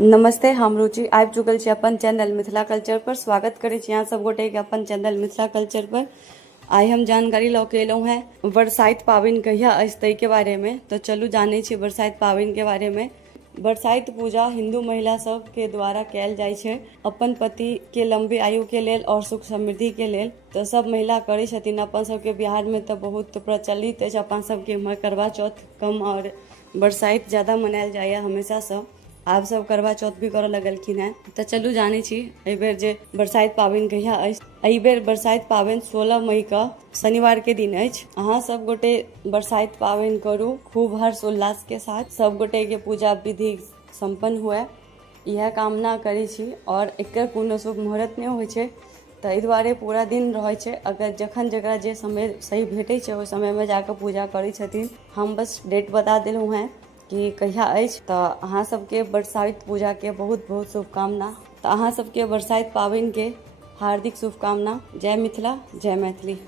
नमस्ते, हम रुचि आबि चुकल छी अपन चैनल मिथिला कल्चर पर। स्वागत करै छी अहाँ सब गोटे के अपन चैनल मिथिला कल्चर पर। आइ हम जानकारी लऽ के एलहुँ हैं बरसाइत पाबनि कहिया अछि ताहिके बारेमे। तो चलू जानै छी बरसाइत पाबनि के बारे में। बरसाइत पूजा हिंदू महिला सब के द्वारा कयल जाइ छै अपन पति के लंबी आयु के लेल और सुख समृद्धि के लेल। तो सब महिला करै छथिन। अपन सबके बिहार में तो बहुत प्रचलित अछि। अपन सबके इम्हर करवा चौथ कम और बरसाइत ज्यादा मनायल जाइए हमेशा से। आब सब करवा चौथ भी करऽ लगलखिन हैं। तो चलू जानै छी एहि बेर जे बरसाइत पाबनि कहिया अछि। एहि बेर बरसाइत पाबनि 16 मई के शनिवार के दिन अछि। अहाँ सब गोटे बरसाइत पाबनि करू खूब हर्ष उल्लास के साथ। सब गोटे के पूजा विधि संपन्न हुए यह कामना करै छी। और एकर कोनो शुभ मुहूर्त नहि होइ छै तो एहि दुआरे पूरा दिन रहै छै। अगर जखन जकरा जे समय सही भेटै छै ओहि समय में जाकर पूजा करै छथिन। हम बस डेट बता देलहुँ हैं कि कहिया अछि। तो अहाँ सबके बरसाइत पूजा के बहुत बहुत शुभकामना। तो अहाँ सबके बरसाइत पाबनि के हार्दिक शुभकामना। जय मिथिला, जय मैथिली।